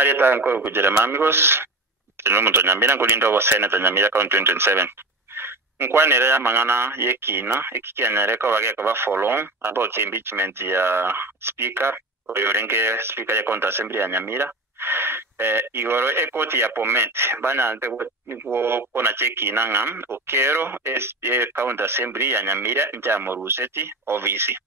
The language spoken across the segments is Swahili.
Marieta nkoro kujerema amigos. Tinomuntu nyambira kulindo wa Senate nyambira count 2027. Nkwanere ya mangana yekina ikikianyareka wageka ba follow about impeachment ya speaker oyorenge speaker ya county assembly ya Nyamira. Igoro ekoti ya Bomet bana ndego kona chekina ngam okero county assembly ya Nyamira nja moruseti ovisi.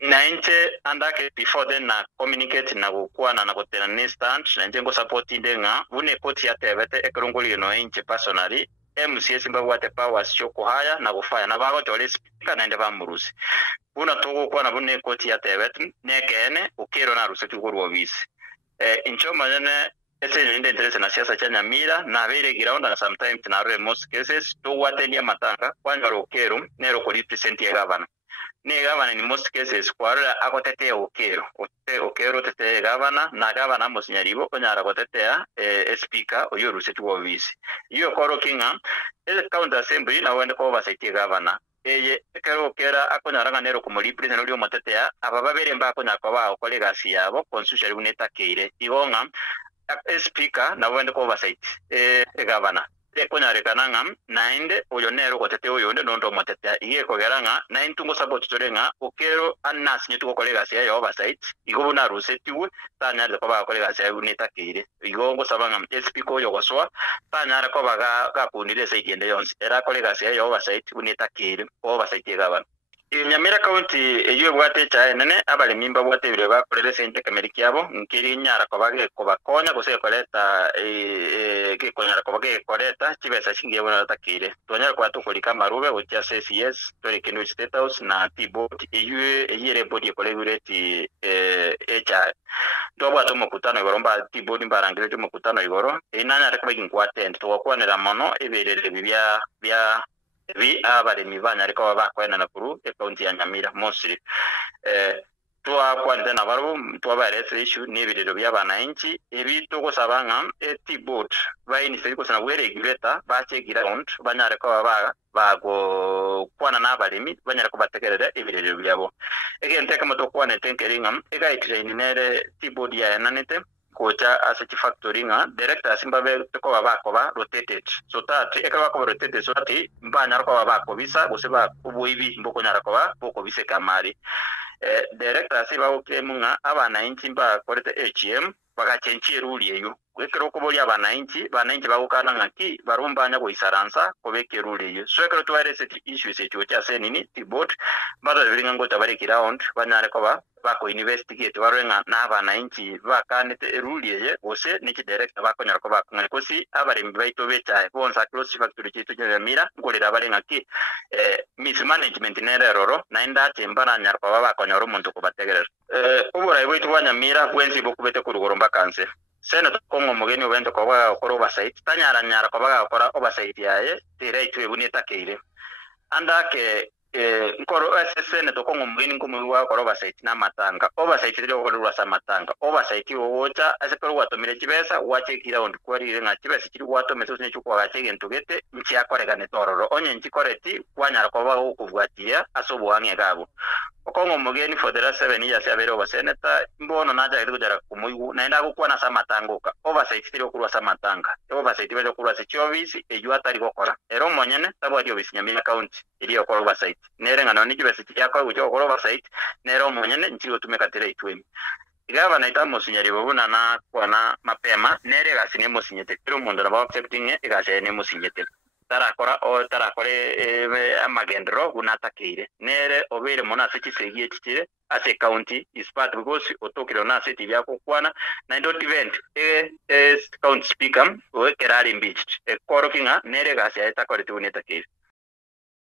Nainte andake before then na communicate na kukwana na kutena instant na njengo support indenga une koti ya tebete ekrongoli no inche personally MCS mbawate powers choko haya na kufaya na bago tole speaker na ndeba murusi una togo kwa na bune koti ya tebete nekene ukero na ruseti kuru obisi incho manene ese ninde interest na siasa cha Nyamira na vile ground na sometimes na most cases to watenia matanga kwanga rokero nero ko represent ya governor ne governor in most cases kwara akotete okero tete governor na governor mosinyaribo konyara kotetea speaker oyo ruseti wovisi iyo koro kinga county assembly na wende ko oversight governor kero kera akonyara nero kumuri president oli motetea ababere mbako nyako bao kolegasi yabo constitution uneta keire igonga speaker na wende ko oversight governor konyare kananga nainde oyo nero kotete oyo ndo motetea iye kogeranga naintungo support torenga okero anas nyetuko kolegasi ya oversight igobuna rusetiwe tanyare ko ba kolegasi ya uneta keire igongo sabanga speaker oyo goswa tanyare ko baga gakunire saidiende yonse era kolegasi ya oversight uneta keire oversight governor Nyamira county eyo bwate cha nene abali mimba bwate bire bakorere sente kameriki yabo nkiri nyara ko bage ko bakonya gose koleta ke konyara ko bage koleta kibesa kingiye bona takire tonyara ko atukolika marube ucha CCS tori kinu state house na T-board eyo eyire body kolegureti echa ndo bwato mukutano igoromba T-board mbarangire cyo mukutano igoro inanya rekabagi nkwatende to wakwanira mono eberere bya abari mibanya ariko bakwena na kuru county ya Nyamira mostly twa kwanda na baro twa baretse issue ni bidero by'abana inchi ebito ko sabanga T-board bayini siko sana were regulator bache ground banyare ko bago kwana na abalimi banyare ko batekerera ebidero byabo egente kama to kwana tenkeringa egaitire inere T-board ya nanete kocha asset factoringa director simbabe ko babakoba rotated so that ekaba ko rotated so that mbanya ko babako bisa guseba ubuibi mboko nyara ko boko bise kamari director siba okemunga abana inchi mba korete HM bagachenchi ruli eyo wekero ko boli abana inchi bagukana ngaki barumbanya ko isaransa ko beke ruli eyo so ekero tware set issues echo cha senini T-board bado biringa ngo tabari round banyare ko bako investigate barenga na abana inchi bakanete ruli eye ose niki director bakonyara ko bakongana kosi abari mbaito becha bonza close factory chitu Nyamira ngolera barenga ki mismanagement nerero naenda tembana nyara ko bakonyara umuntu ko bategerera ubura ibo wa Nyamira kwenzi bokubete ku rugoromba kanse Senator Kongo mugeni ubende ko bakora oversight tanyara nyara ko bakora oversight yaye tire itwe buneta keire andake nkoro Senator Kongo mugeni nkomu wa kora oversight na matanga oversight ryo ko sa matanga oversight wocha asekoro watomire kibesa wache ground kwari nga kibesa kiri watomese ne cyukwa gachege ntugete nchi akoregane tororo onye nchi koreti kwanyara ko ba ukuvwatia asobo wange gabo Kongo mugeni for the last 7 years yabere over senator mbono naja irugera kumuyu naenda gukwana sa matangoka oversight ryo kurwa sa matanga oversight ryo kurwa se chovisi eju atari gokora ero monyene tabo dio bisinyamira county iri okora oversight nerenga no nikibese cyakwa gucyo okora oversight nero monyene nchigo tumeka tere itwemi igaba na itamo sinyaribo buna na kwana mapema nere gasine musinyete kiro mundo na ba accepting igashene musinyete tarakore amagendro unatakire nere obere mona seki segie titire ase county is part because otokiro na seti byako kwana na ndo event county speaker o kerari impeached koro kinga nere gasi atakore tunetakire